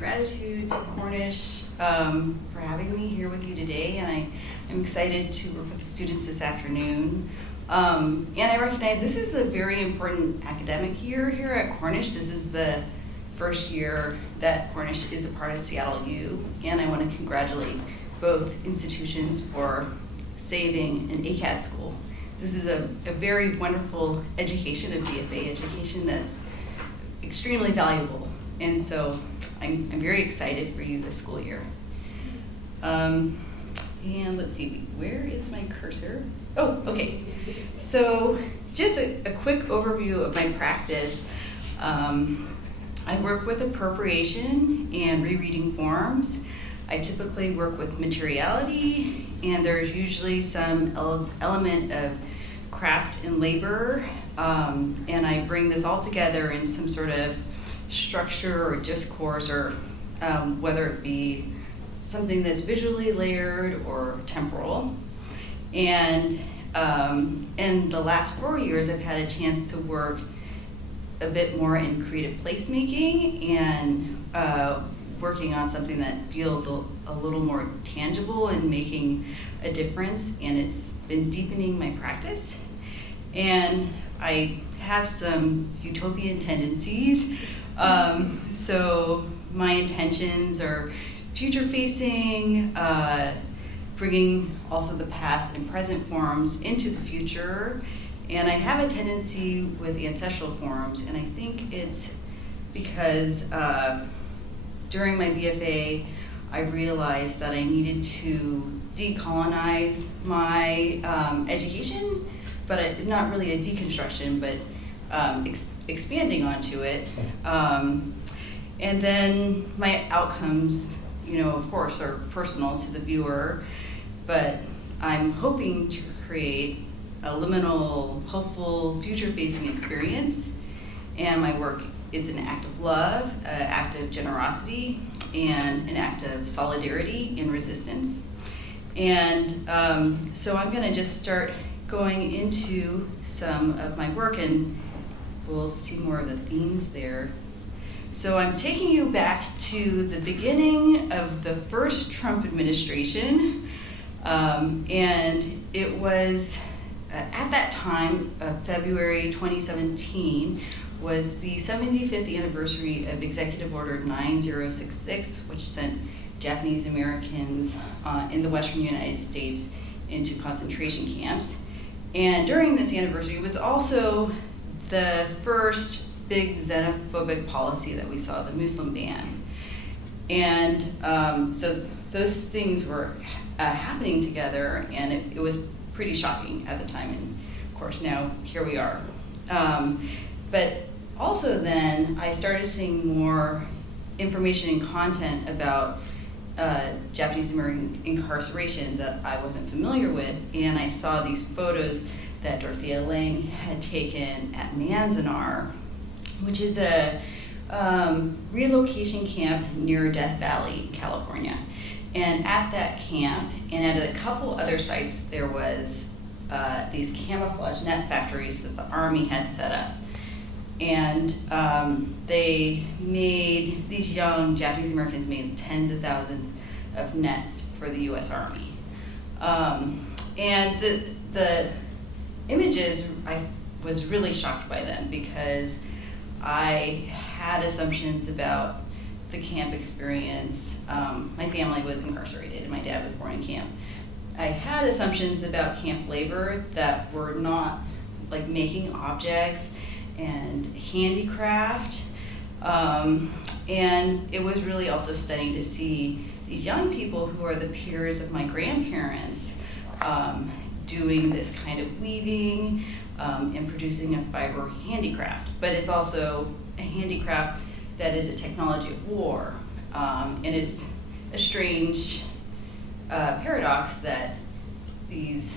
gratitude to Cornish for having me here with you today, and I'm excited to work with the students this afternoon. And I recognize this is a very important academic year here at Cornish. This is the first year that Cornish is a part of Seattle U, and I want to congratulate both institutions for saving an ACAD school. This is a very wonderful education, a BFA education that's extremely valuable. And so I'm very excited for you this school year. And let's see, where is my cursor? Oh, okay. So just a quick overview of my practice. I work with appropriation and rereading forms. I typically work with materiality, and there's usually some element of craft and labor, and I bring this all together in some sort of structure or discourse, or whether it be something that's visually layered or temporal. And in the last 4 years, I've had a chance to work a bit more in creative placemaking and working on something that feels a little more tangible and making a difference, and it's been deepening my practice. And I have some utopian tendencies, so my intentions are future-facing, bringing also the past and present forms into the future. And I have a tendency with ancestral forms, and I think it's because during my BFA, I realized that I needed to decolonize my education, but not really a deconstruction, but expanding onto it. And then my outcomes, of course, are personal to the viewer, but I'm hoping to create a liminal, hopeful, future-facing experience. And my work is an act of love, an act of generosity, and an act of solidarity and resistance. And so I'm going to just start going into some of my work, and we'll see more of the themes there. So I'm taking you back to the beginning of the first Trump administration, and it was at that time, February 2017, was the 75th anniversary of Executive Order 9066, which sent Japanese Americans in the Western United States into concentration camps. And during this anniversary, it was also the first big xenophobic policy that we saw, the Muslim ban. And so those things were happening together, and it was pretty shocking at the time. And of course, now here we are. But also then, I started seeing more information and content about Japanese American incarceration that I wasn't familiar with, and I saw these photos that Dorothea Lange had taken at Manzanar, which is a relocation camp near Death Valley, California. And at that camp, and at a couple other sites, there was these camouflage net factories that the Army had set up. And they made, these young Japanese Americans made tens of thousands of nets for the US Army. And the images, I was really shocked by them, because I had assumptions about the camp experience. My family was incarcerated and my dad was born in camp. I had assumptions about camp labor that were not like making objects and handicraft, and it was really also stunning to see these young people who are the peers of my grandparents doing this kind of weaving and producing a fiber handicraft. But it's also a handicraft that is a technology of war, and it's a strange paradox that these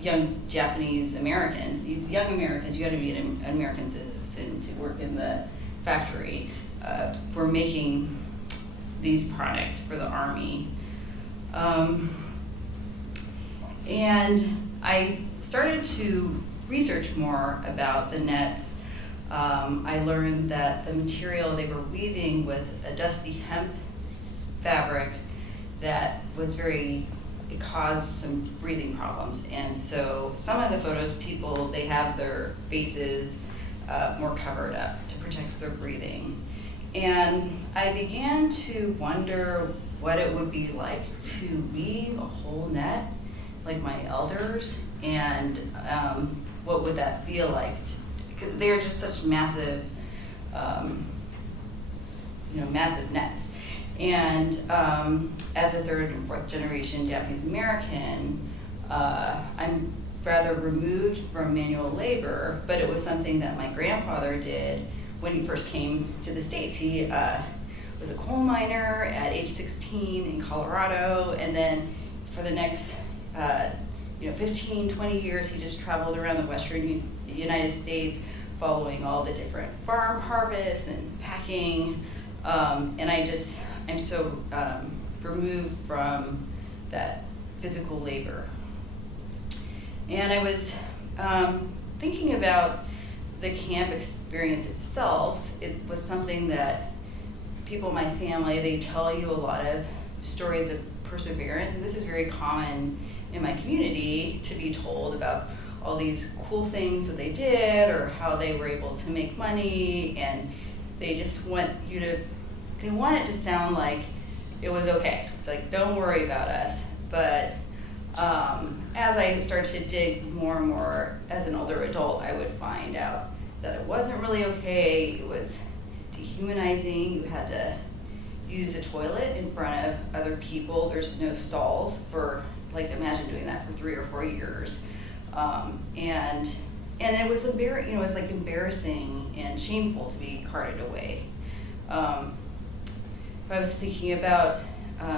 young Japanese Americans, these young Americans, you got to be an American citizen to work in the factory, were making these products for the Army. And I started to research more about the nets, I learned that the material they were weaving was a dusty hemp fabric that was it caused some breathing problems. And so some of the photos, they have their faces more covered up to protect their breathing. And I began to wonder what it would be like to weave a whole net like my elders, and what would that feel like? Because they are just such massive, massive nets. And as a third and fourth generation Japanese American, I'm rather removed from manual labor, but it was something that my grandfather did when he first came to the States. He was a coal miner at age 16 in Colorado, and then for the next 15, 20 years, he just traveled around the western United States following all the different farm harvests and packing, and I'm so removed from that physical labor. And I was thinking about the camp experience itself. It was something that people in my family, they tell you a lot of stories of perseverance, and this is very common in my community to be told about all these cool things that they did or how they were able to make money, and they just want it to sound like it was okay. It's like, don't worry about us. But as I started to dig more and more as an older adult, I would find out that it wasn't really okay. It was dehumanizing. You had to use a toilet in front of other people. There's no stalls for, imagine doing that for 3 or 4 years. And it was it was embarrassing and shameful to be carted away. I was thinking about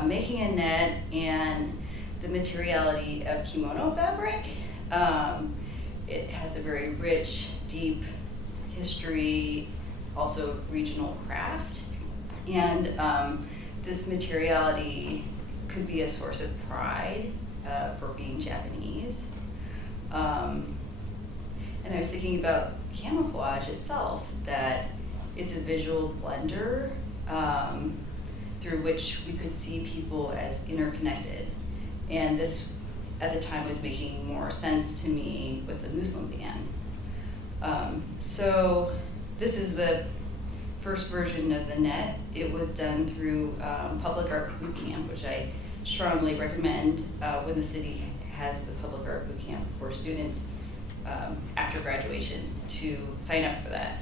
making a net and the materiality of kimono fabric. It has a very rich, deep history, also regional craft. And this materiality could be a source of pride for being Japanese. And I was thinking about camouflage itself, that it's a visual blender through which we could see people as interconnected. And this, at the time, was making more sense to me with the Muslim ban. So this is the first version of the net. It was done through Public Art Boot Camp, which I strongly recommend when the city has the Public Art Boot Camp for students after graduation to sign up for that.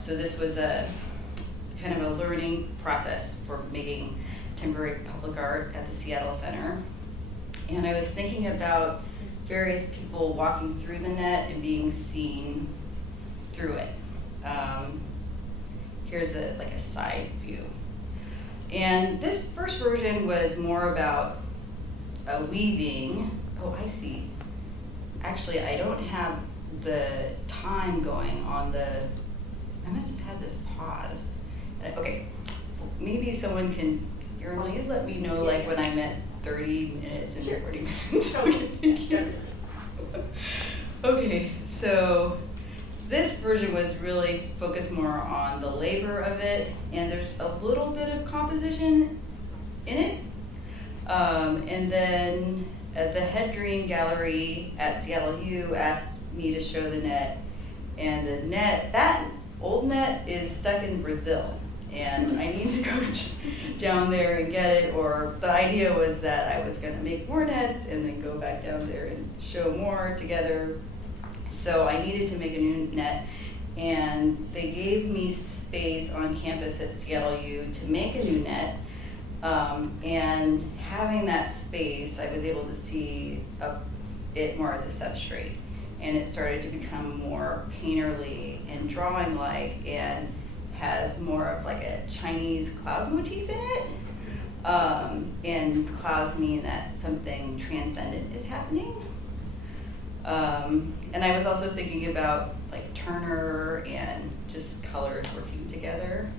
So this was a kind of a learning process for making temporary public art at the Seattle Center. And I was thinking about various people walking through the net and being seen through it. Here's a side view. And this first version was more about weaving. Oh, I see. Actually, I don't have the time going on I must have had this paused. Okay, maybe someone can, Erin, you let me know when I'm at 30 minutes and 40 minutes. Okay, thank you. Okay, so this version was really focused more on the labor of it, and there's a little bit of composition in it. And then the Hedreen Gallery at Seattle U asked me to show the net, and the net, that old net is stuck in Brazil, and I need to go down there and get it, or the idea was that I was going to make more nets and then go back down there and show more together. So I needed to make a new net, and they gave me space on campus at Seattle U to make a new net. And having that space, I was able to see it more as a substrate, and it started to become more painterly and drawing-like, and has more of a Chinese cloud motif in it. And clouds mean that something transcendent is happening. And I was also thinking about Turner and just colors working together.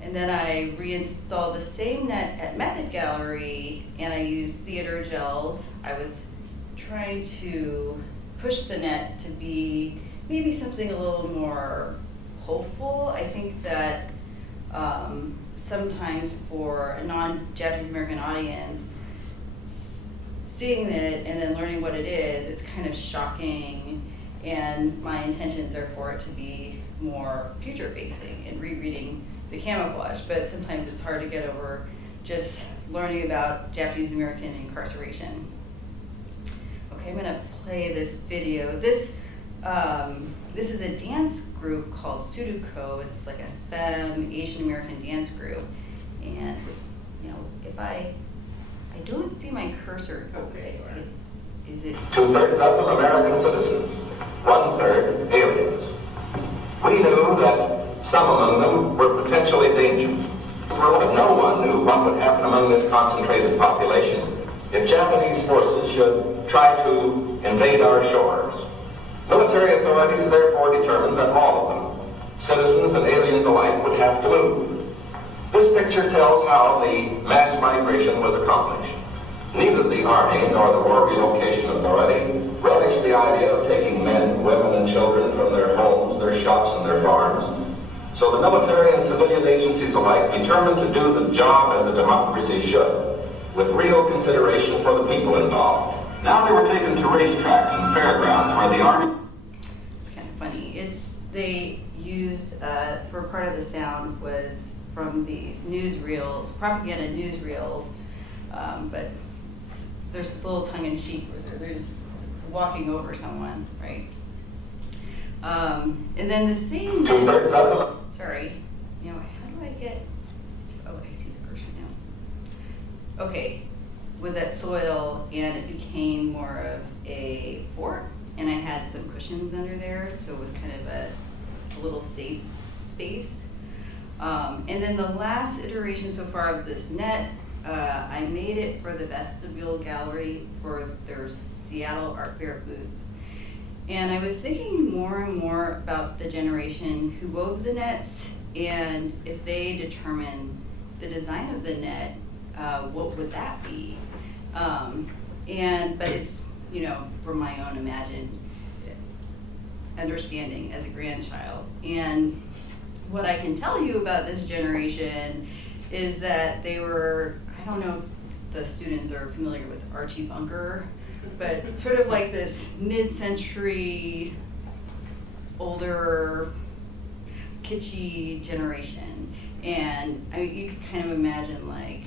And then I reinstalled the same net at Method Gallery, and I used theater gels. I was trying to push the net to be maybe something a little more hopeful. I think that sometimes for a non-Japanese American audience, seeing it and then learning what it is, it's kind of shocking, and my intentions are for it to be more future-facing and rereading the camouflage, but sometimes it's hard to get over just learning about Japanese American incarceration. Okay, I'm gonna play this video. This is a dance group called Sudoku. It's like a femme Asian American dance group, and if I don't see my cursor. Okay, I see it. Is it? 2/3 of them American citizens, 1/3 aliens. We knew that some among them were potentially dangerous, but no one knew what would happen among this concentrated population if Japanese forces should try to invade our shores. Military authorities therefore determined that all of them, citizens and aliens alike, would have to move. This picture tells how the mass migration was accomplished. Neither the Army nor the War Relocation Authority relished the idea of taking men, women, and children from their homes, their shops, and their farms. So the military and civilian agencies alike determined to do the job as a democracy should, with real consideration for the people involved. Now they were taken to racetracks and fairgrounds where the Army... It's kind of funny. They used, for part of the sound was from these newsreels, propaganda newsreels, but there's this little tongue-in-cheek where they're just walking over someone, right? And then the same, sorry, how do I get, oh, I see the cursor now. Okay, was at soil, and it became more of a fort, and I had some cushions under there, so it was kind of a little safe space. And then the last iteration so far of this net, I made it for the Vestibule Gallery for their Seattle Art Fair booth. And I was thinking more and more about the generation who wove the nets, and if they determine the design of the net, what would that be? But it's, from my own imagined understanding as a grandchild. And what I can tell you about this generation is that they were, I don't know if the students are familiar with Archie Bunker, but sort of like this mid-century, older, kitschy generation. And you could kind of imagine like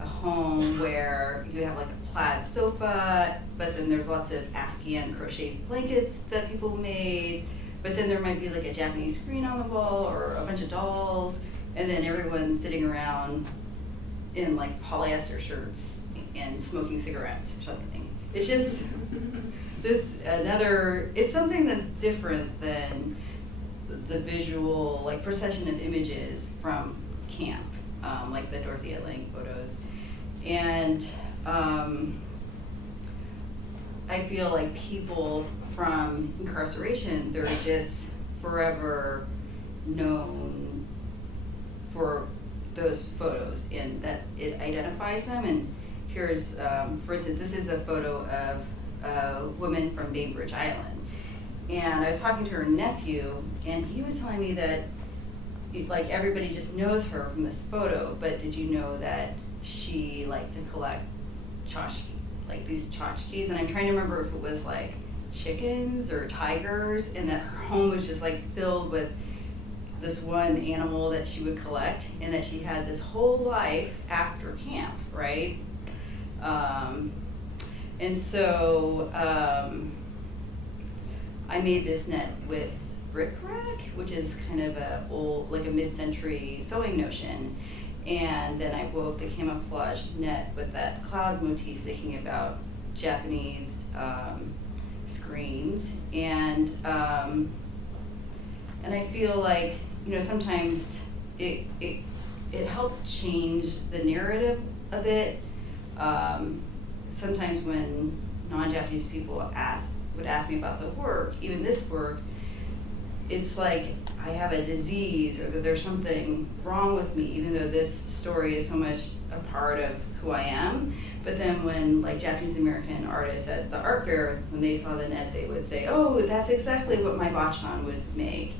a home where you have like a plaid sofa, but then there's lots of Afghan crocheted blankets that people made, but then there might be like a Japanese screen on the wall or a bunch of dolls, and then everyone's sitting around in like polyester shirts and smoking cigarettes or something. It's just it's something that's different than the visual, like procession of images from camp, like the Dorothea Lange photos. And I feel like people from incarceration, they're just forever known for those photos and that it identifies them. And here's, for instance, this is a photo of a woman from Bainbridge Island. And I was talking to her nephew, and he was telling me that like everybody just knows her from this photo, but did you know that she liked to collect tchotchkes, like these tchotchkes? And I'm trying to remember if it was like chickens or tigers, and that her home was just like filled with this one animal that she would collect, and that she had this whole life after camp, right? And so I made this net with rickrack, which is kind of a old, like a mid-century sewing notion. And then I wove the camouflage net with that cloud motif, thinking about Japanese screens. And I feel like, sometimes it helped change the narrative a bit. Sometimes when non-Japanese people would ask me about the work, even this work, it's like I have a disease or that there's something wrong with me, even though this story is so much a part of who I am. But then when like Japanese American artists at the art fair, when they saw the net, they would say, oh, that's exactly what my bachan would make.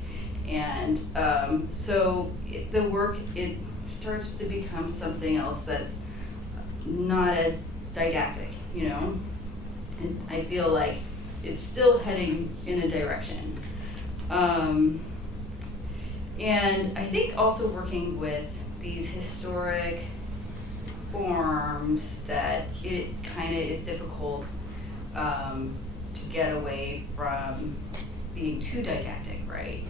And the work, it starts to become something else that's not as didactic, you know? And I feel like it's still heading in a direction. And I think also working with these historic forms that it kind of is difficult to get away from being too didactic, right?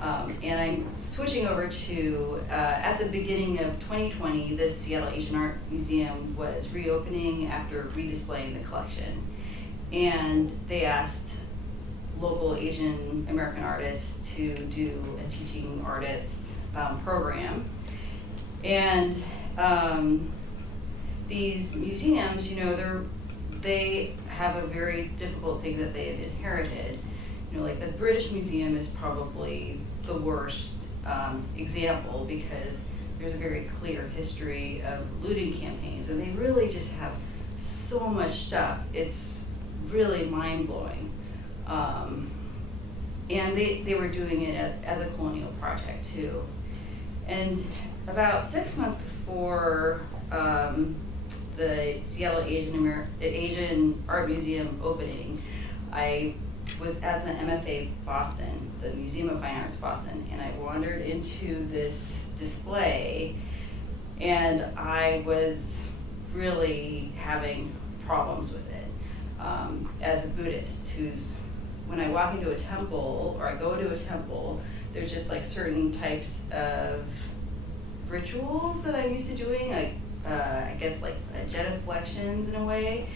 And I'm switching over to, at the beginning of 2020, the Seattle Asian Art Museum was reopening after redisplaying the collection. And they asked local Asian American artists to do a teaching artists program. And these museums, you know, they have a very difficult thing that they have inherited. You know, like the British Museum is probably the worst example because there's a very clear history of looting campaigns, and they really just have so much stuff. It's really mind-blowing. And they were doing it as a colonial project too. And about 6 months before the Seattle Asian Art Museum opening, I was at the MFA Boston, the Museum of Fine Arts Boston, and I wandered into this display, and I was really having problems with it. As a Buddhist, when I walk into a temple or I go into a temple, there's just like certain types of rituals that I'm used to doing, like I guess like genuflections in a way.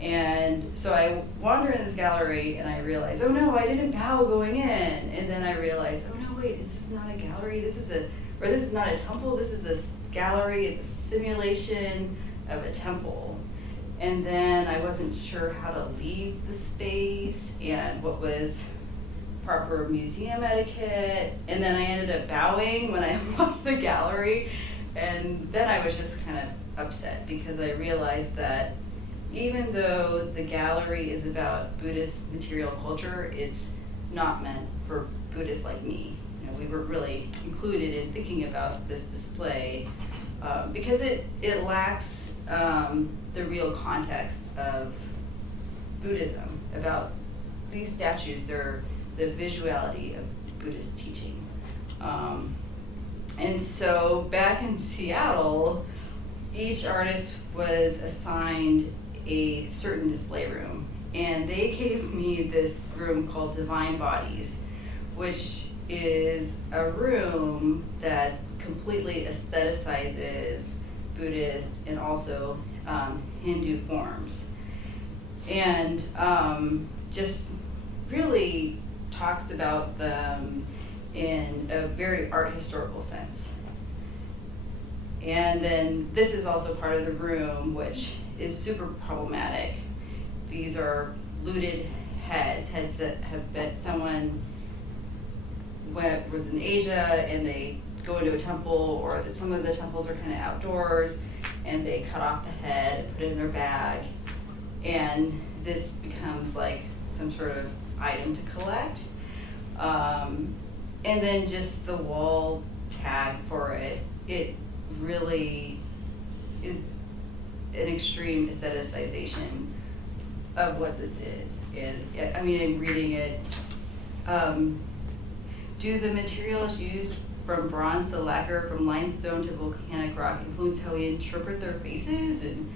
And so I wander in this gallery and I realize, oh no, I didn't bow going in. And then I realize, oh no, wait, this is not a gallery. This is not a temple. This is a gallery. It's a simulation of a temple. And then I wasn't sure how to leave the space and what was proper museum etiquette. And then I ended up bowing when I left the gallery. And then I was just kind of upset because I realized that even though the gallery is about Buddhist material culture, it's not meant for Buddhists like me. You know, we were really included in thinking about this display because it lacks the real context of Buddhism, about these statues. They're the visuality of Buddhist teaching. And so back in Seattle, each artist was assigned a certain display room, and they gave me this room called Divine Bodies, which is a room that completely aestheticizes Buddhist and also Hindu forms, and just really talks about them in a very art historical sense. And then this is also part of the room, which is super problematic. These are looted heads that have been, someone was in Asia and they go into a temple, or that some of the temples are kind of outdoors, and they cut off the head and put it in their bag, and this becomes like some sort of item to collect. And then just the wall tag for it, it really is an extreme aestheticization of what this is. And I mean, in reading it, do the materials used from bronze to lacquer, from limestone to volcanic rock, influence how we interpret their faces? And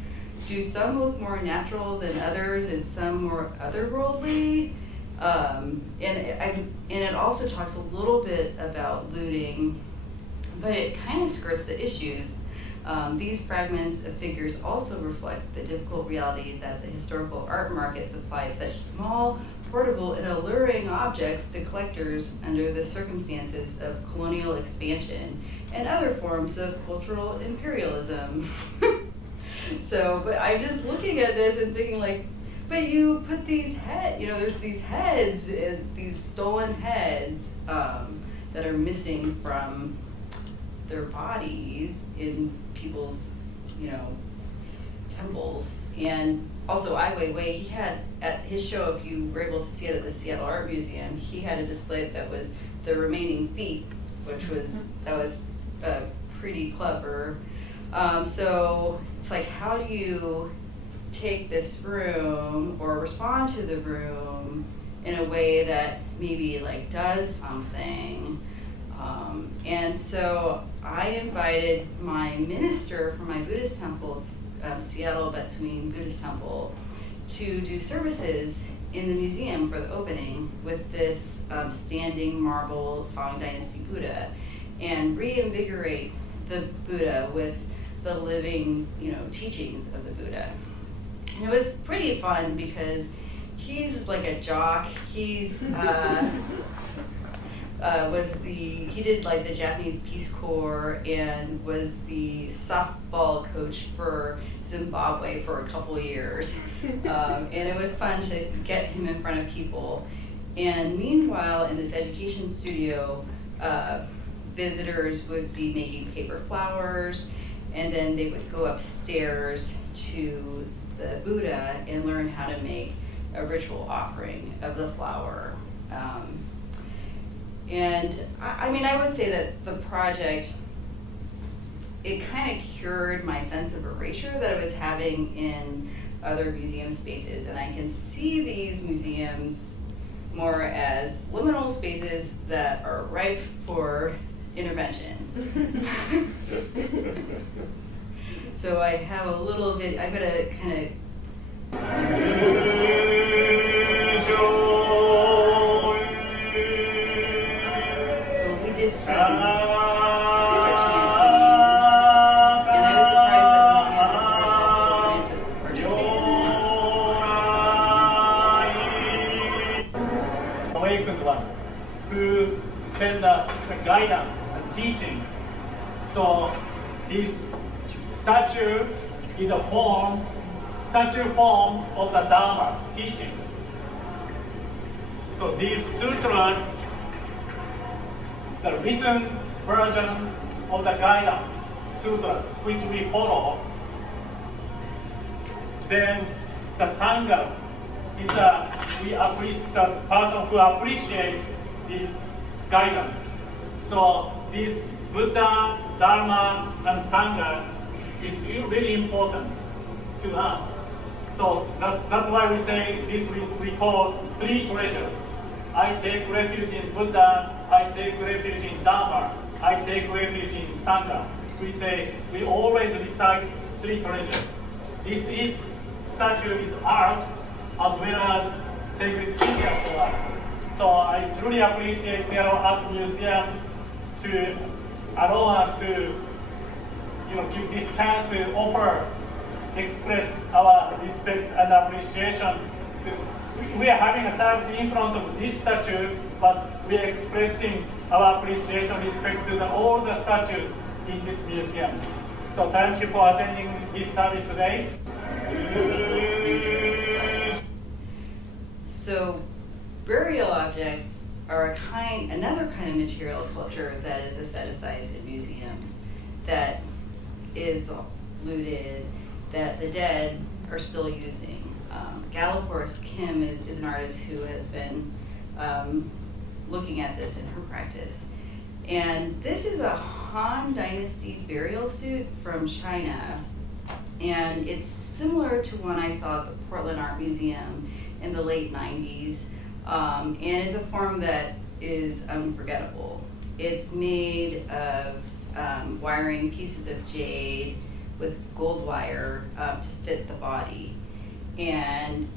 do some look more natural than others and some more otherworldly? And it also talks a little bit about looting, but it kind of skirts the issues. These fragments of figures also reflect the difficult reality that the historical art market supplied such small, portable, and alluring objects to collectors under the circumstances of colonial expansion and other forms of cultural imperialism. So, but I'm just looking at this and thinking like, But you put these there's these heads, these stolen heads that are missing from their bodies in people's, temples. And also Ai Weiwei, he had at his show, if you were able to see it at the Seattle Art Museum, he had a display that was the remaining feet, which was pretty clever. So it's like, how do you take this room or respond to the room in a way that maybe like does something? And so I invited my minister from my Buddhist temple, Seattle Betsuin Buddhist Temple, to do services in the museum for the opening with this standing marble Song Dynasty Buddha, and reinvigorate the Buddha with the living, teachings of the Buddha. And it was pretty fun because he's like a jock. He's he did like the Japanese Peace Corps and was the softball coach for Zimbabwe for a couple of years. And it was fun to get him in front of people. And meanwhile, in this education studio, visitors would be making paper flowers, and then they would go upstairs to the Buddha and learn how to make a ritual offering of the flower. And I would say that the project, it kind of cured my sense of erasure that I was having in other museum spaces. And I can see these museums more as liminal spaces that are ripe for intervention. So I have a little bit, I'm gonna kind of did some sutra chanting, and I was surprised that museum visitors also wanted to participate in it. Awakened one who send us the guidance and teaching. So this statue is a statue form of the Dharma teaching. So these sutras, the written version of the guidance sutras which we follow. Then the sanghas is the person who appreciates this guidance. So this Buddha, Dharma, and Sangha is really important to us. So that's why we say this we call three treasures. I take refuge in Buddha, I take refuge in Dharma, I take refuge in Sangha. We say we always recite three treasures. This statue is art as well as sacred media for us. So I truly appreciate Seattle Art Museum to allow us to give this chance to express our respect and appreciation. We are having a service in front of this statue, but we are expressing our appreciation, respect to all the statues in this museum. So thank you for attending this service today. So burial objects are another kind of material culture that is aestheticized in museums, that is looted, that the dead are still using. Galaport Kim is an artist who has been looking at this in her practice. And this is a Han Dynasty burial suit from China. And it's similar to one I saw at the Portland Art Museum in the late 90s. And it's a form that is unforgettable. It's made of wiring pieces of jade with gold wire to fit the body. And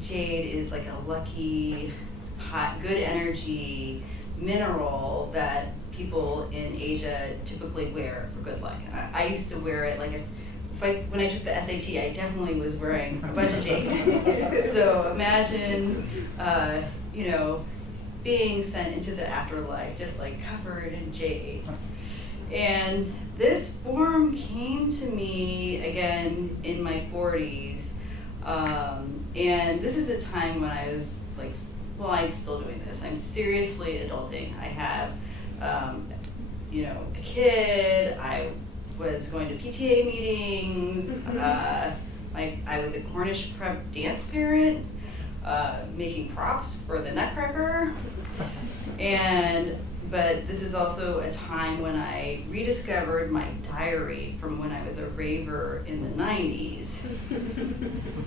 jade is like a lucky, hot, good energy mineral that people in Asia typically wear for good luck. I used to wear it, like when I took the SAT, I definitely was wearing a bunch of jade. So imagine, being sent into the afterlife just like covered in jade. And this form came to me again in my 40s. And this is a time when I was like, well, I'm still doing this. I'm seriously adulting. I have, a kid. I was going to PTA meetings. I was a Cornish prep dance parent, making props for the Nutcracker. But this is also a time when I rediscovered my diary from when I was a raver in the 90s.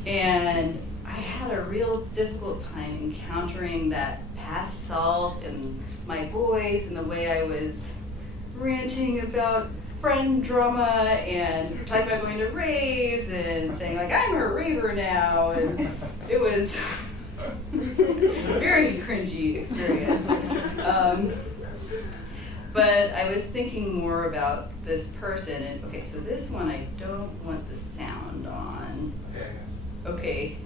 And I had a real difficult time encountering that past self and my voice and the way I was ranting about friend drama and talking about going to raves and saying like, I'm a raver now. And it was a very cringy experience. But I was thinking more about this person, and okay, so this one I don't want the sound on. Okay.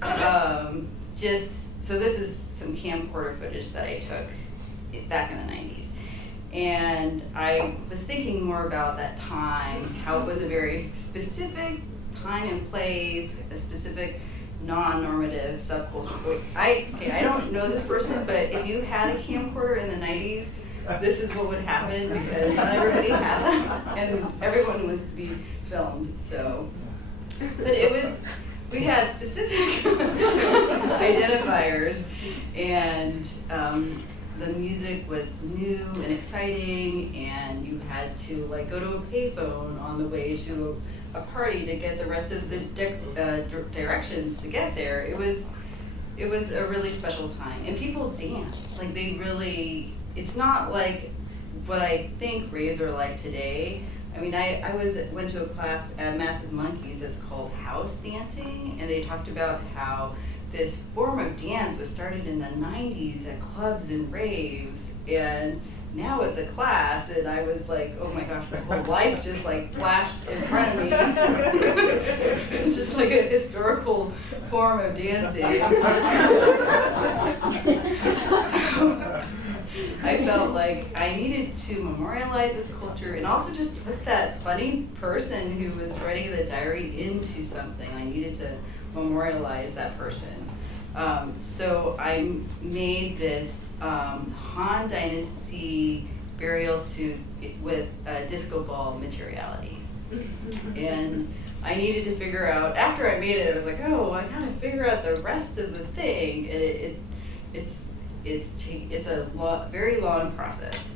So this is some camcorder footage that I took back in the 90s. And I was thinking more about that time, how it was a very specific time and place, a specific non-normative subculture. I don't know this person, but if you had a camcorder in the 90s, this is what would happen because not everybody had them, and everyone wants to be filmed. So, but we had specific identifiers, and the music was new and exciting, and you had to like go to a payphone on the way to a party to get the rest of the directions to get there. It was a really special time, and people danced like they really. It's not like what I think raves are like today. I mean, I went to a class at Massive Monkeys that's called house dancing, and they talked about how this form of dance was started in the 90s at clubs and raves, and now it's a class, and I was like, oh my gosh, my whole life just like flashed in front of me. It's just like a historical form of dancing. So, I felt like I needed to memorialize this culture and also just put that funny person who was writing the diary into something. I needed to memorialize that person. So I made this Han Dynasty burial suit with disco ball materiality. And I needed to figure out, after I made it, I was like, oh, I gotta figure out the rest of the thing. And it's a very long process.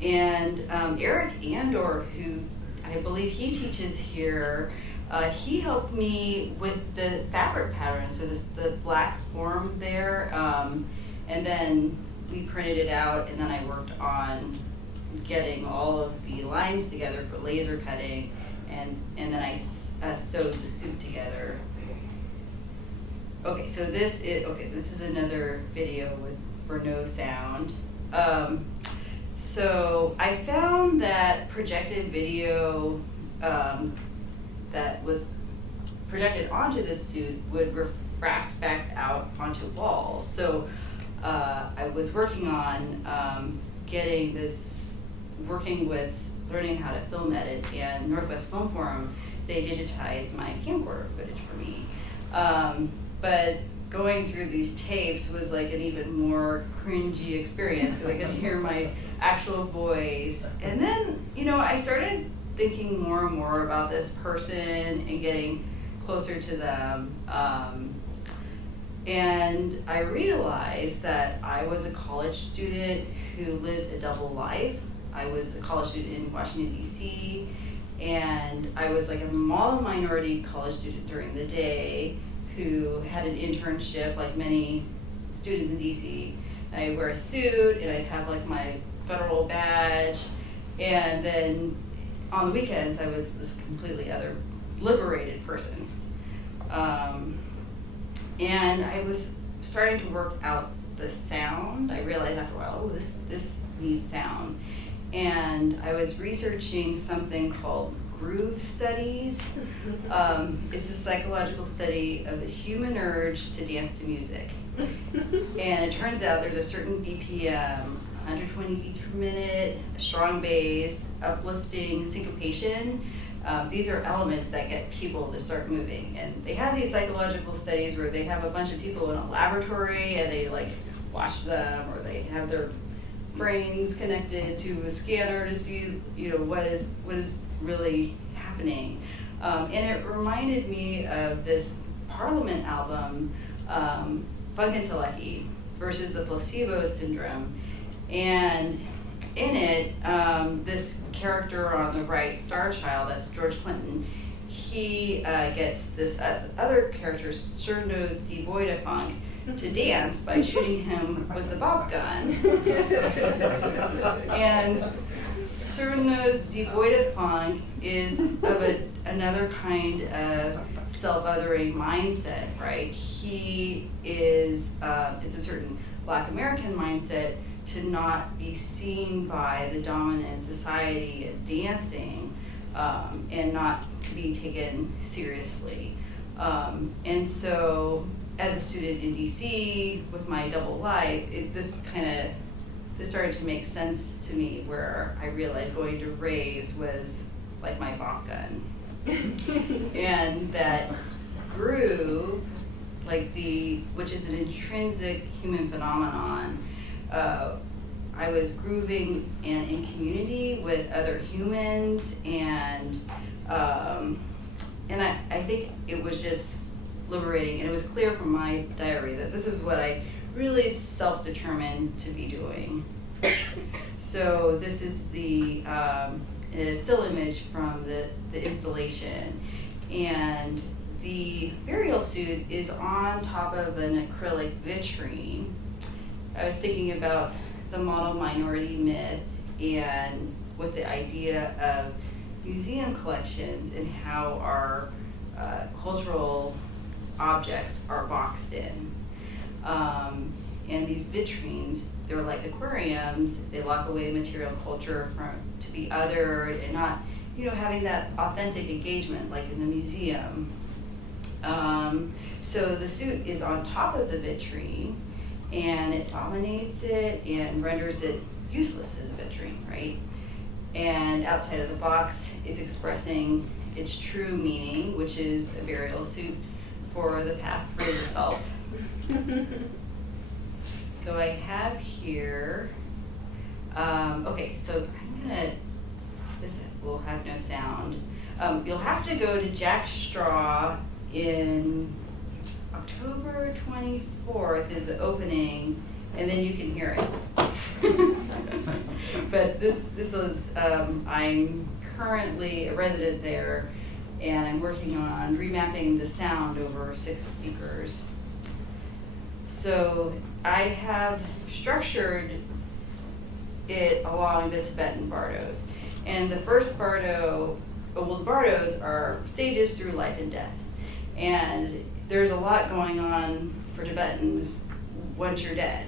Eric Andor, who I believe he teaches here, he helped me with the fabric pattern, so the black form there, and then we printed it out, and then I worked on getting all of the lines together for laser cutting, and then I sewed the suit together. Okay, so this is another video for no sound. So I found that projected video that was projected onto this suit would refract back out onto walls. So I was working on learning how to film edit, and Northwest Film Forum, they digitized my camcorder footage for me. But going through these tapes was like an even more cringy experience because I could hear my actual voice. And then, I started thinking more and more about this person and getting closer to them. And I realized that I was a college student who lived a double life. I was a college student in Washington, D.C., and I was like a minority college student during the day who had an internship like many students in DC. And I'd wear a suit and I'd have like my federal badge. And then on the weekends, I was this completely other liberated person. And I was starting to work out the sound. I realized after a while, oh, this needs sound. And I was researching something called groove studies. It's a psychological study of the human urge to dance to music. And it turns out there's a certain BPM, 120 beats per minute, a strong bass, uplifting syncopation, these are elements that get people to start moving. And they have these psychological studies where they have a bunch of people in a laboratory and they like watch them, or they have their brains connected to a scanner to see, what is really happening. And it reminded me of this Parliament album, Funkentelechy versus the Placebo Syndrome. And in it, this character on the right, Star Child, that's George Clinton, he gets this other character, Sir-Nose devoid of funk, to dance by shooting him with the bop gun. And Sir-Nose devoid of funk is of another kind of self-othering mindset, right? He is, it's a certain Black American mindset to not be seen by the dominant society as dancing, and not to be taken seriously. And so, as a student in DC with my double life, this started to make sense to me, where I realized going to raves was like my bop gun. And that groove, which is an intrinsic human phenomenon, I was grooving in community with other humans, and I think it was just liberating, and it was clear from my diary that this was what I really self-determined to be doing. So this is the still image from the installation, and the burial suit is on top of an acrylic vitrine. I was thinking about the model minority myth, and with the idea of museum collections and how our cultural objects are boxed in. And these vitrines, they're like aquariums. They lock away material culture to be othered and not, having that authentic engagement like in the museum. So the suit is on top of the vitrine, and it dominates it and renders it useless as a vitrine, right? And outside of the box, it's expressing its true meaning, which is a burial suit for the past for yourself. So I have here, okay, so this will have no sound. You'll have to go to Jack Straw in October 24th is the opening, and then you can hear it. But this is, I'm currently a resident there, and I'm working on remapping the sound over 6 speakers. So I have structured it along the Tibetan bardos. And the first bardo, the bardos are stages through life and death. And there's a lot going on for Tibetans once you're dead.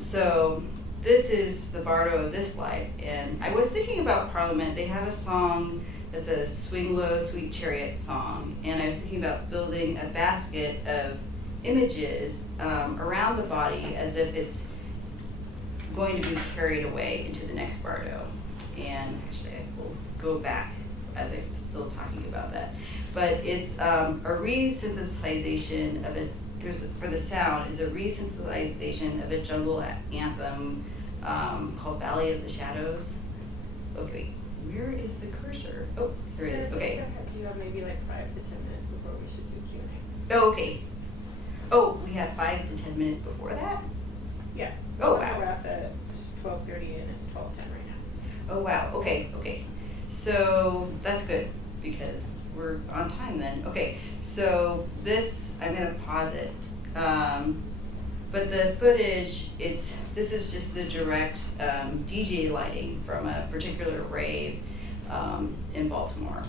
So this is the bardo of this life. And I was thinking about Parliament. They have a song that's a Swing Low, Sweet Chariot song. And I was thinking about building a basket of images around the body as if it's going to be carried away into the next bardo. And actually, I will go back as I'm still talking about that. But it's a resynthesization of for the sound, is a resynthesization of a jungle anthem called Valley of the Shadows. Okay, where is the cursor? Oh, here it is, okay. You have maybe like 5 to 10 minutes before we should do Q&A. Oh, okay. Oh, we have 5 to 10 minutes before that? Yeah. Oh, We're wow. at the 12:30 and it's 12:10 right now. Oh, wow, okay. So that's good because we're on time then. Okay, so this, I'm gonna pause it. But the footage, this is just the direct DJ lighting from a particular rave in Baltimore.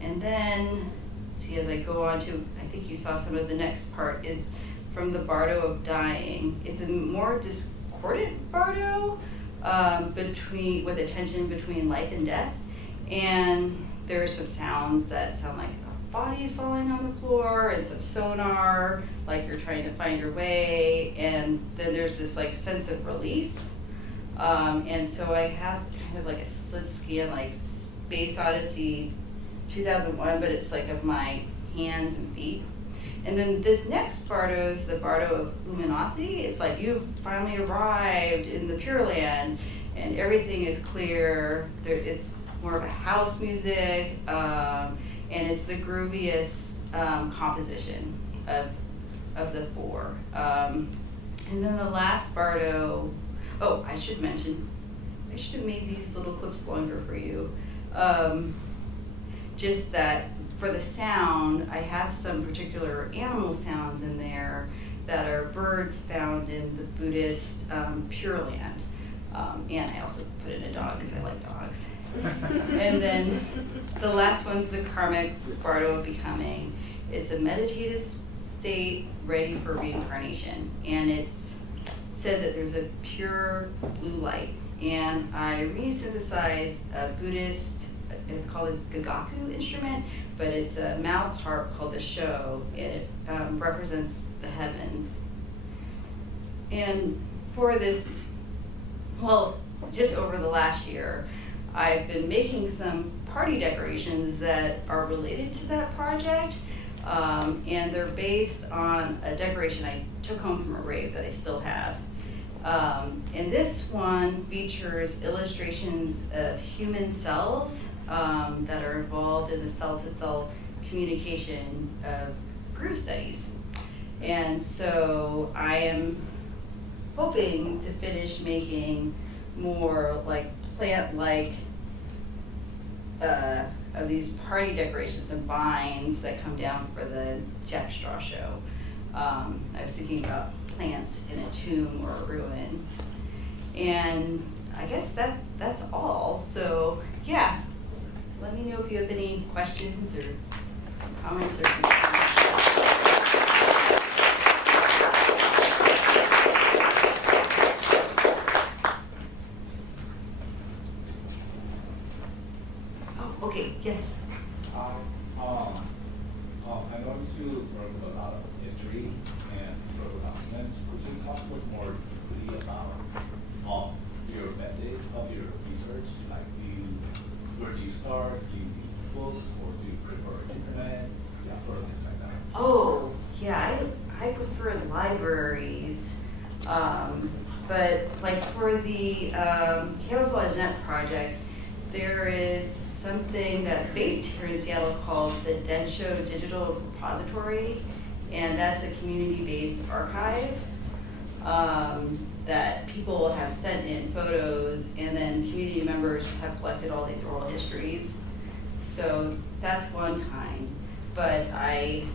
And then, see, as I go on to, I think you saw some of the next part is from the Bardo of Dying. It's a more discordant Bardo with a tension between life and death. And there are some sounds that sound like bodies falling on the floor and some sonar, like you're trying to find your way. And then there's this like sense of release. And so I have kind of like a split scan, like Space Odyssey 2001, but it's like of my hands and feet. And then this next bardo is the bardo of luminosity. It's like you've finally arrived in the Pure Land, and everything is clear. It's more of a house music, and it's the grooviest composition of the four. And then the last bardo, oh, I should mention, I should have made these little clips longer for you. Just that for the sound, I have some particular animal sounds in there that are birds found in the Buddhist Pure Land. And I also put in a dog because I like dogs. And then the last one's the karmic bardo of becoming. It's a meditative state ready for reincarnation. And it's said that there's a pure blue light. And I re-synthesized a Buddhist, it's called a gagaku instrument, but it's a mouth harp called the sho. It represents the heavens. And for this, well, just over the last year, I've been making some party decorations that are related to that project. And they're based on a decoration I took home from a rave that I still have. And this one features illustrations of human cells that are involved in the cell-to-cell communication of groove studies. And so I am hoping to finish making more like plant-like of these party decorations and vines that come down for the Jack Straw show. I was thinking about plants in a tomb or a ruin. And I guess that's all. So yeah, let me know if you have any questions or comments or concerns. Oh, okay, yes. I noticed you work with a lot of history and historical documents. Could you talk to us more deeply about your method of your research? Like, where do you start? Do you use books, or do you prefer internet? Yeah, sort of things like that. Oh, yeah, I prefer libraries. But like for the Camouflage Net project, there is something that's based here in Seattle called the Densho Digital Repository, and that's a community-based archive that people have sent in photos, and then community members have collected all these oral histories. So that's one kind, but I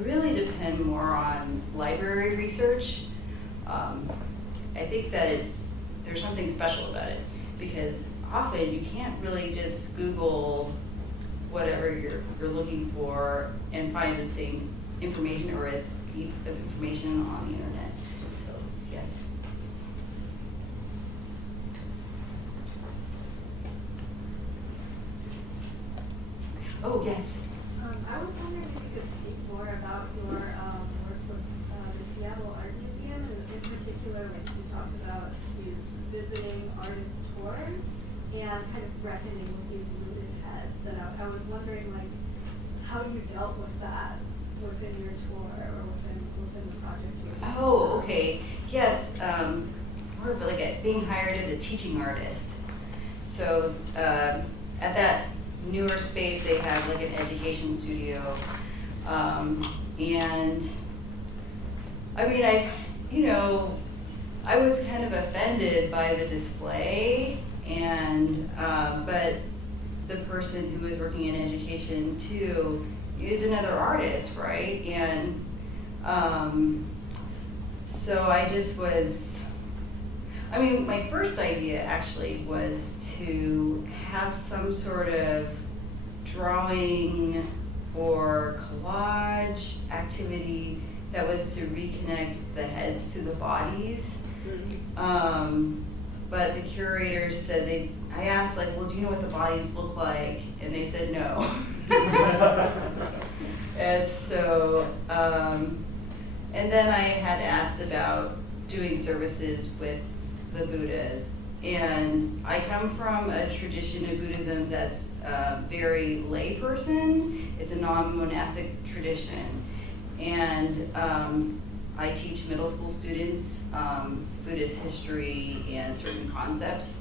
really depend more on library research. I think that there's something special about it, because often you can't really just Google whatever you're looking for and find the same information or as deep of information on the internet. So yes. Oh yes. I was wondering if you could speak more about your work with the Seattle Art Museum, and in particular, like you talked about these visiting artist tours and kind of reckoning with these looted heads. And I was wondering, like, how you dealt with that within your tour or within the project you were doing. Oh, okay. Yes, more of like being hired as a teaching artist. So at that newer space, they have like an education studio. And I mean, I was kind of offended by the display, and but the person who was working in education too is another artist, right? And so I just was, I mean, my first idea actually was to have some sort of drawing or collage activity that was to reconnect the heads to the bodies. But the curators said I asked, like, well, do you know what the bodies look like? And they said no. And so, and then I had asked about doing services with the Buddhas, And I come from a tradition of Buddhism that's very layperson. It's a non-monastic tradition. And I teach middle school students Buddhist history and certain concepts.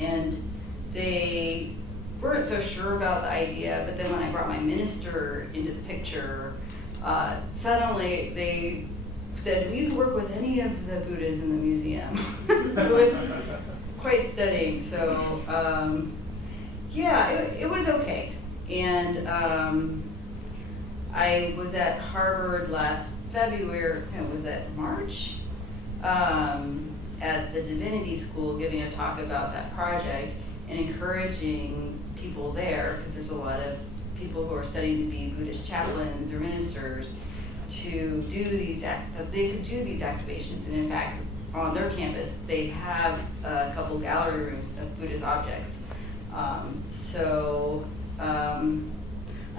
And they weren't so sure about the idea, but then when I brought my minister into the picture, suddenly they said, well, you can work with any of the Buddhas in the museum. It was quite stunning. So yeah, it was okay. And I was at Harvard last February, was that March? At the Divinity School, giving a talk about that project and encouraging people there, because there's a lot of people who are studying to be Buddhist chaplains or ministers, to do these that they could do these activations. And in fact, on their campus, they have a couple gallery rooms of Buddhist objects. I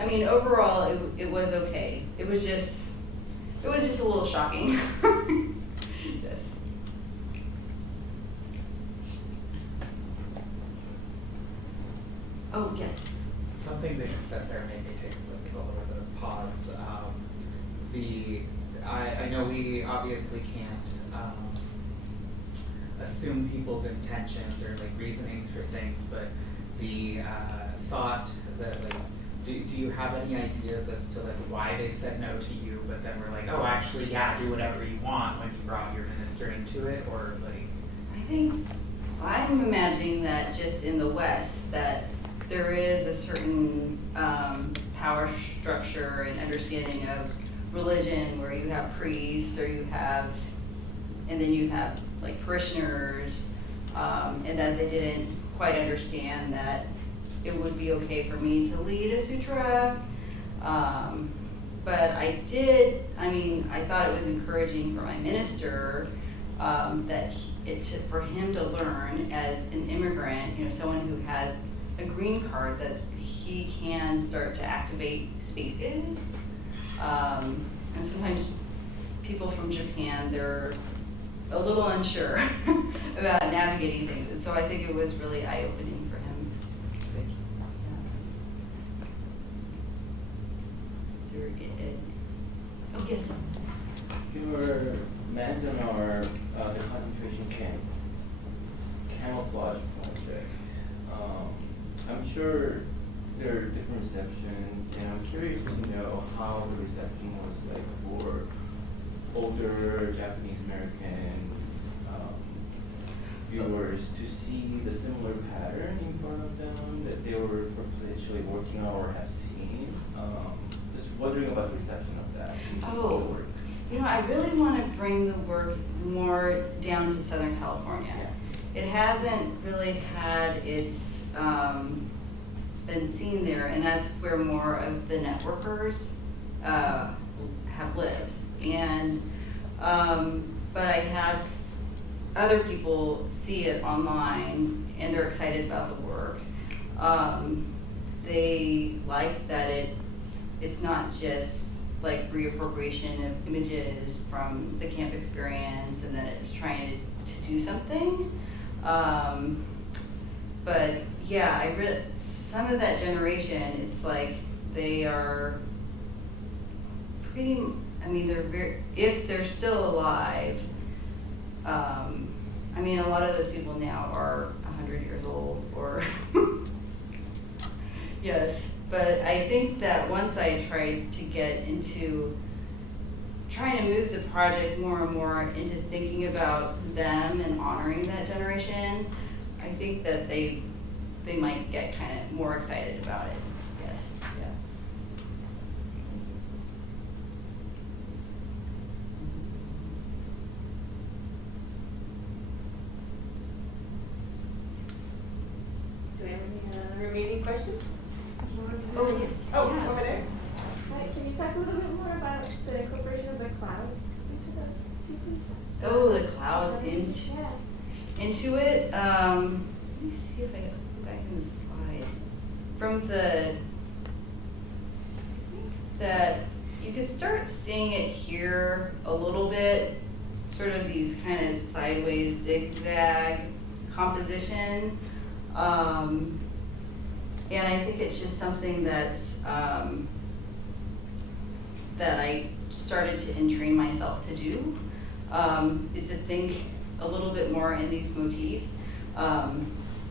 mean, overall, it was okay. It was just a little shocking. Yes. Oh, yes. Something that you said there made me take a little bit of pause. I know we obviously can't assume people's intentions or like reasonings for things, but the thought that like, do you have any ideas as to like why they said no to you, but then we're like, oh, actually, yeah, do whatever you want when you brought your minister into it, or like? I think I'm imagining that just in the West that there is a certain power structure and understanding of religion where you have priests and then you have like parishioners, and that they didn't quite understand that it would be okay for me to lead a sutra. But I thought it was encouraging for my minister for him to learn as an immigrant, someone who has a green card, that he can start to activate spaces. And sometimes people from Japan, they're a little unsure about navigating things. And so I think it was really eye-opening for him. Thank you. Oh, yes. You were mentioned the concentration camp camouflage project. I'm sure there are different receptions, and I'm curious to know how the reception was like for older Japanese American viewers to see the similar pattern in front of them that they were potentially working on or have seen. Just wondering about the reception of that. Oh, the work. I really want to bring the work more down to Southern California. Yeah. It hasn't really had its been seen there, and that's where more of the networkers have lived. And but I have other people see it online, and they're excited about the work. They like that it's not just like reappropriation of images from the camp experience, and that it's trying to do something. But yeah, some of that generation, it's like they are pretty, if they're still alive, a lot of those people now are 100 years old, or yes. But I think that once I tried to get into trying to move the project more and more into thinking about them and honoring that generation, I think that they might get kind of more excited about it. Yes. Yeah. Do we have any remaining questions? Oh, yes. Oh, Yeah. over there. Hi, can you talk a little bit more about the incorporation of the clouds into the pieces? Oh, the clouds into Yeah. it. Let me see if I can go back in the slides. From that you can start seeing it here a little bit, sort of these kind of sideways zigzag composition. And I think it's just something that's, that I started to entrain myself to do, is to think a little bit more in these motifs.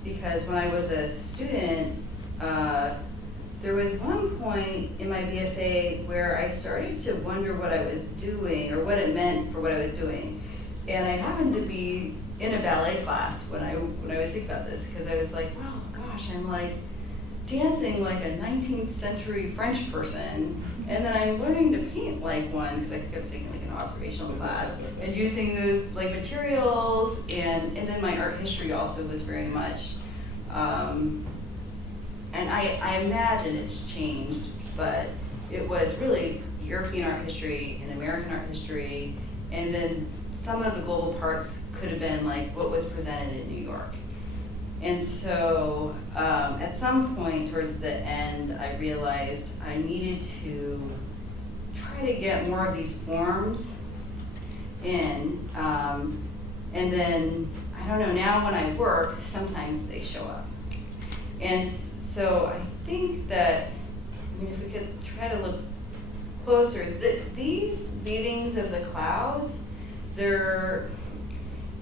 Because when I was a student, there was one point in my BFA where I started to wonder what I was doing or what it meant for what I was doing. And I happened to be in a ballet class when I was thinking about this, because I was like, wow, gosh, I'm like dancing like a 19th century French person, and then I'm learning to paint like one, because I think I was taking like an observational class, and using those like materials, and then my art history also was very much, and I imagine it's changed, but it was really European art history and American art history, and then some of the global parts could have been like what was presented in New York. And so at some point towards the end, I realized I needed to try to get more of these forms in. And then, I don't know, now when I work, sometimes they show up. And so I think that, I mean, if we could try to look closer, these weavings of the clouds,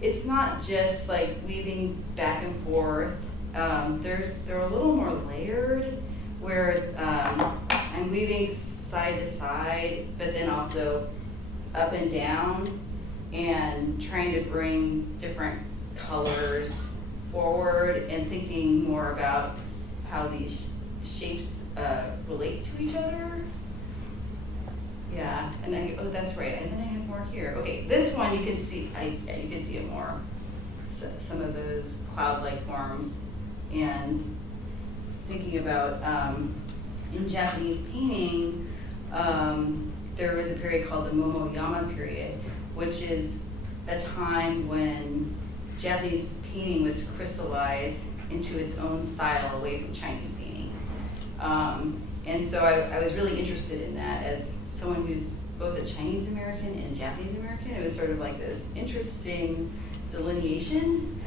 it's not just like weaving back and forth. They're a little more layered, where I'm weaving side to side, but then also up and down, and trying to bring different colors forward and thinking more about how these shapes relate to each other. Yeah, and oh, that's right. And then I have more here. Okay, this one you can see. You can see it more. So, some of those cloud-like forms, and thinking about in Japanese painting, there was a period called the Momoyama period, which is a time when Japanese painting was crystallized into its own style away from Chinese painting. And so I was really interested in that as someone who's both a Chinese American and Japanese American. It was sort of like this interesting delineation.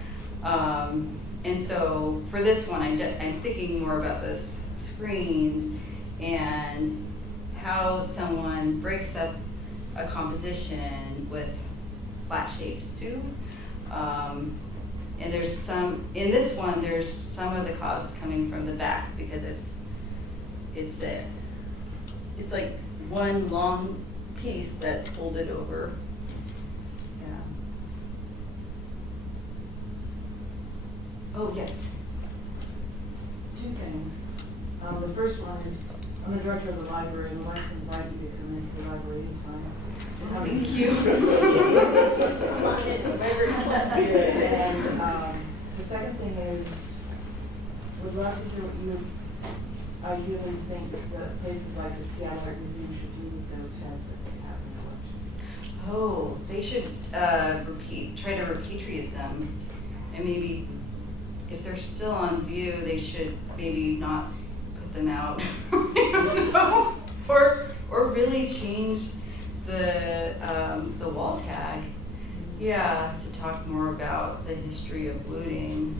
And so for this one, I'm thinking more about those screens and how someone breaks up a composition with flat shapes too. And there's some, in this one, there's some of the clouds coming from the back, because it's like one long piece that's folded over. Yeah. Oh, yes. Two things. The first one is, I'm the director of the library, and I'd like to invite you to come into the library anytime. Thank you. Come on in. And the second thing is, would love to hear what you ideally think that places like the Seattle Art Museum should do with those heads that they have in the collection. Oh, they should try to repatriate them, and maybe if they're still on view, they should maybe not put them out. I don't know. Or really change the wall tag. Yeah, to talk more about the history of looting.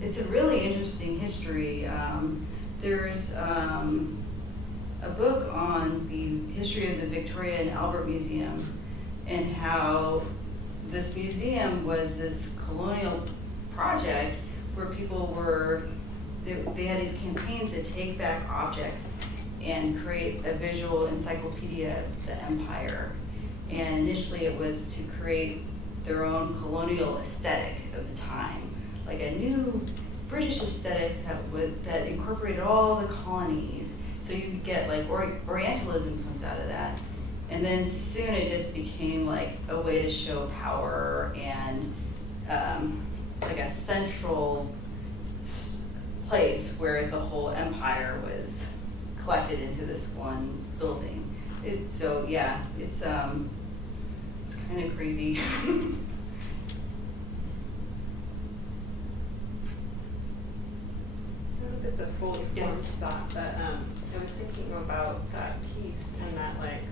It's a really interesting history. There's a book on the history of the Victoria and Albert Museum, and how this museum was this colonial project where people they had these campaigns to take back objects and create a visual encyclopedia of the empire. And initially it was to create their own colonial aesthetic of the time, like a new British aesthetic that incorporated all the colonies. So you could get like Orientalism comes out of that. And then soon it just became like a way to show power and like a central place where the whole empire was collected into this one building. So yeah, it's kind of crazy. It's a fully formed thought, but I was thinking about that piece and that like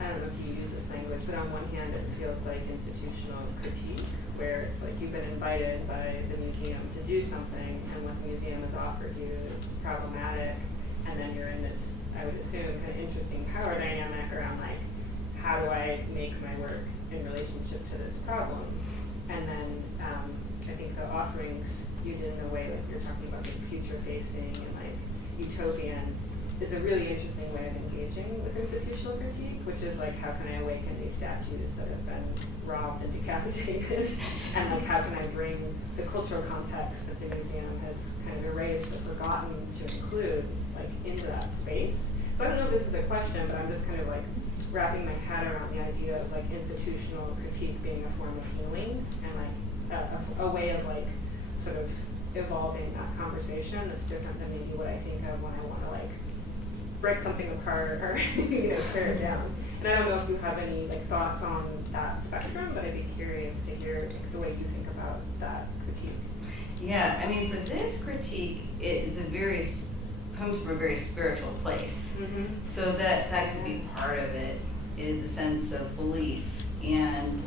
I don't know if you use this language, but on one hand it feels like institutional critique, where it's like you've been invited by the museum to do something, and what the museum has offered you is problematic, and then you're in this, I would assume, kind of interesting power dynamic around like, how do I make my work in relationship to this problem? And then I think the offerings you did in a way that you're talking about like future facing and like utopian is a really interesting way of engaging with institutional critique, which is like, how can I awaken these statues that have been robbed and decapitated? And like, how can I bring the cultural context that the museum has kind of erased or forgotten to include like into that space? So I don't know if this is a question, but I'm just kind of like wrapping my head around the idea of like institutional critique being a form of healing and like a way of like sort of evolving that conversation that's different than maybe what I think of when I want to like break something apart or tear it down. And I don't know if you have any like thoughts on that spectrum, but I'd be curious to hear like, the way you think about that critique. Yeah, I mean, for this critique, it is comes from a very spiritual place. Mm-hmm. So that could be part of it, is a sense of belief. And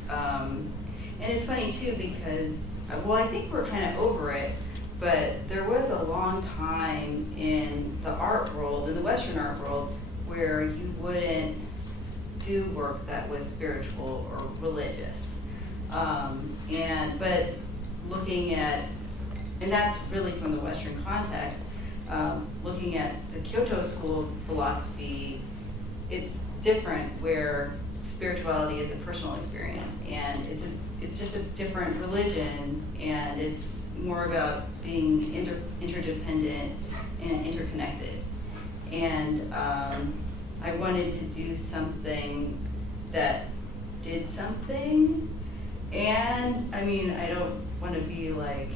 it's funny too, because, well, I think we're kind of over it, but there was a long time in the art world, in the Western art world, where you wouldn't do work that was spiritual or religious. But looking at, and that's really from the Western context, looking at the Kyoto School of philosophy, it's different, where spirituality is a personal experience, and it's just a different religion, and it's more about being interdependent and interconnected. And I wanted to do something that did something, and I mean, I don't want to be like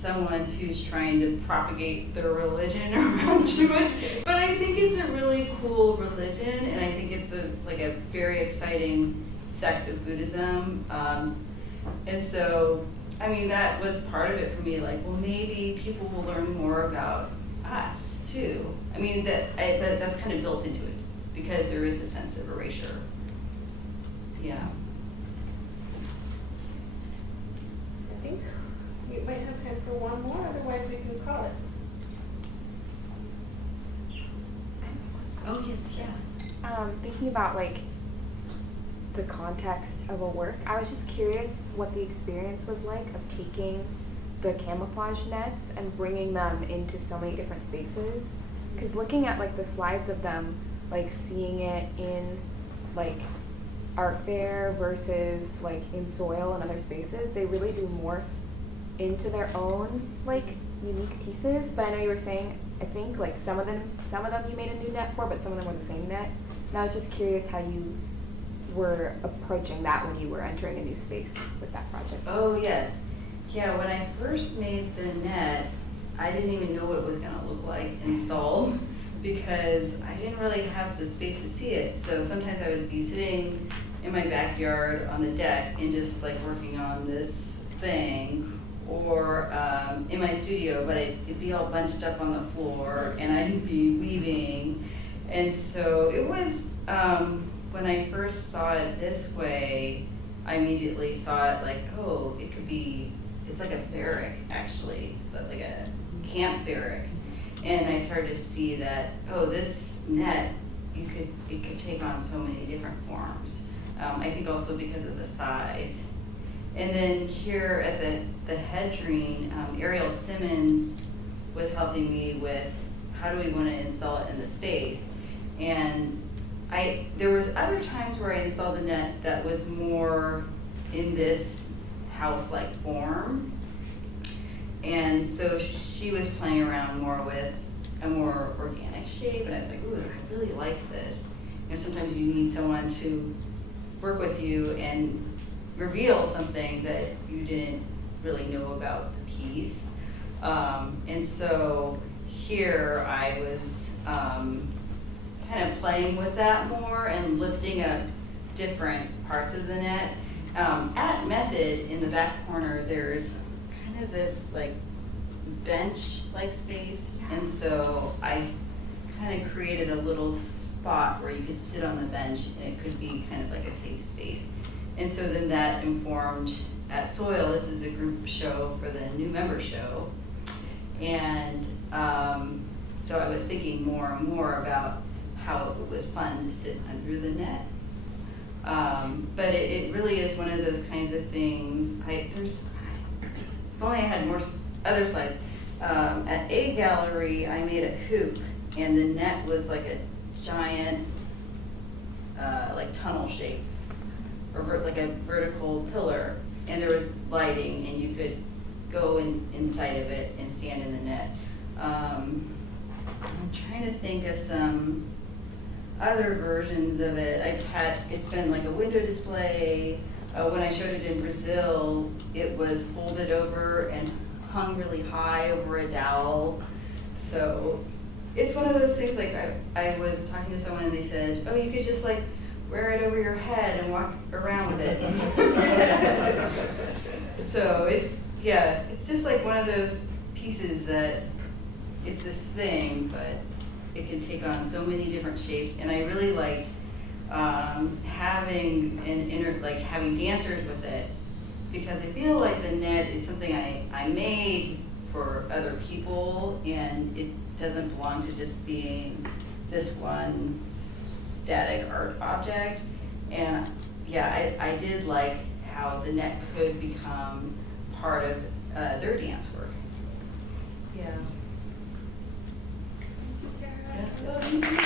someone who's trying to propagate their religion around too much, but I think it's a really cool religion, and I think it's a very exciting sect of Buddhism. And so, I mean, that was part of it for me, like, well, maybe people will learn more about us too. I mean, but that's kind of built into it, because there is a sense of erasure. Yeah. I think we might have time for one more, otherwise we can call it. Oh, yes, yeah. Thinking about like the context of a work, I was just curious what the experience was like of taking the camouflage nets and bringing them into so many different spaces. Because looking at like the slides of them, like seeing it in like art fair versus like in soil and other spaces, they really do morph into their own like unique pieces. But I know you were saying, I think like some of them you made a new net for, but some of them were the same net. And I was just curious how you were approaching that when you were entering a new space with that project. Oh, yes. Yeah, when I first made the net, I didn't even know what it was going to look like installed, because I didn't really have the space to see it. So sometimes I would be sitting in my backyard on the deck and just like working on this thing, or in my studio, but it'd be all bunched up on the floor and I'd be weaving. And so it was, when I first saw it this way, I immediately saw it like, oh, it's like a barrack actually, like a camp barrack. And I started to see that, oh, this net, it could take on so many different forms. I think also because of the size. And then here at the Hedreen, Ariel Simmons was helping me with how do we want to install it in the space. And there was other times where I installed the net that was more in this house-like form. And so she was playing around more with a more organic shape, and I was like, ooh, I really like this. Sometimes you need someone to work with you and reveal something that you didn't really know about the piece. And so here I was kind of playing with that more and lifting up different parts of the net. At Method, in the back corner, there's kind of this like bench-like space, and so I kind of created a little spot where you could sit on the bench and it could be kind of like a safe space. And so then that informed at Soil, this is a group show for the new member show. And so I was thinking more and more about how it was fun to sit under the net. But it really is one of those kinds of things. If only I had more other slides. At a gallery, I made a hoop, and the net was like a giant, like tunnel shape, or like a vertical pillar, and there was lighting, and you could go inside of it and stand in the net. I'm trying to think of some other versions of it. It's been like a window display. When I showed it in Brazil, it was folded over and hung really high over a dowel. So it's one of those things, like I was talking to someone and they said, oh, you could just like wear it over your head and walk around with it. So it's just like one of those pieces that it's a thing, but it can take on so many different shapes. And I really liked having having dancers with it, because I feel like the net is something I made for other people, and it doesn't belong to just being this one static art object. And yeah, I did like how the net could become part of their dance work. Yeah. Thank you,